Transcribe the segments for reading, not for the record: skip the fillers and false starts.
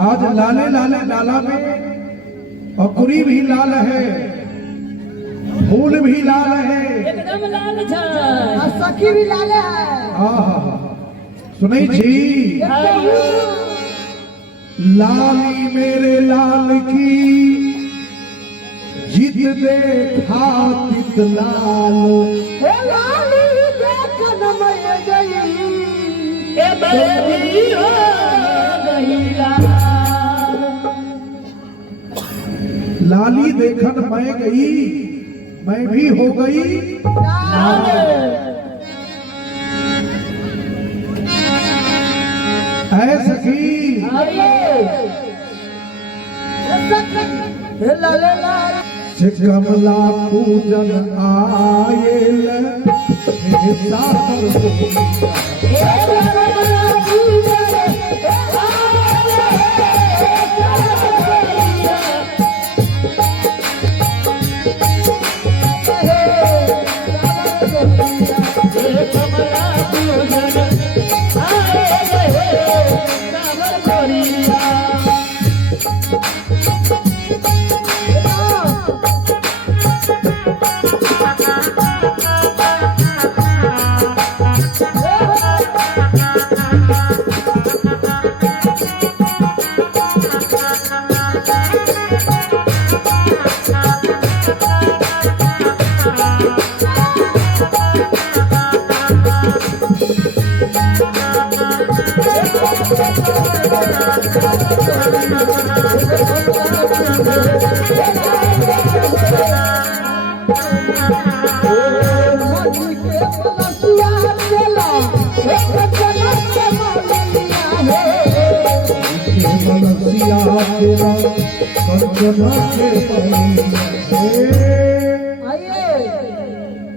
आज लाले लाले लाला में और कुरी भी लाल है, फूल भी लाल है, एकदम लाल छा सखी भी लाल है। सुनी जी लाली मेरे लाल की जित देखा तित लाल लाली देखन मैं गई ए बड़ी हो गई लाली देखन मैं गई मैं भी हो गई है सखी से कमला पूजन आयल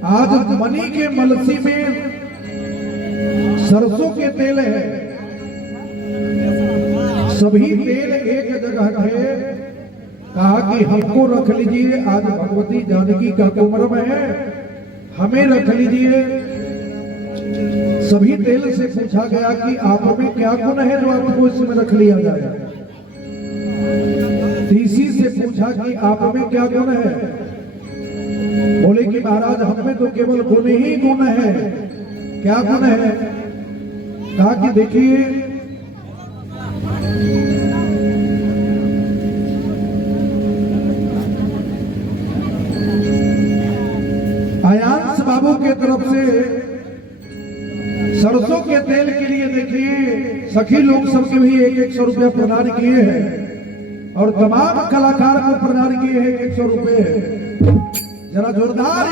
आज मनी के मलसी में सरसों के तेल है, सभी तेल एक जगह है। कहा कि हमको रख लीजिए, आज भगवती जानकी का कुमरम है, हमें रख लीजिए। सभी तेल से पूछा गया कि आप में क्या गुण है जो आपको इसमें रख लिया जाए। तीसी से पूछा कि आप में क्या गुण है, बोले कि महाराज हम में तो केवल गुण ही गुण है। क्या गुण है? कहा कि देखिए आयांश बाबू के तरफ से सरसों के तेल के लिए देखिए सखी लोग सबके भी 100 रुपया प्रदान किए हैं और तमाम कलाकार को प्रदान किए हैं 100 रुपये। जरा जोरदार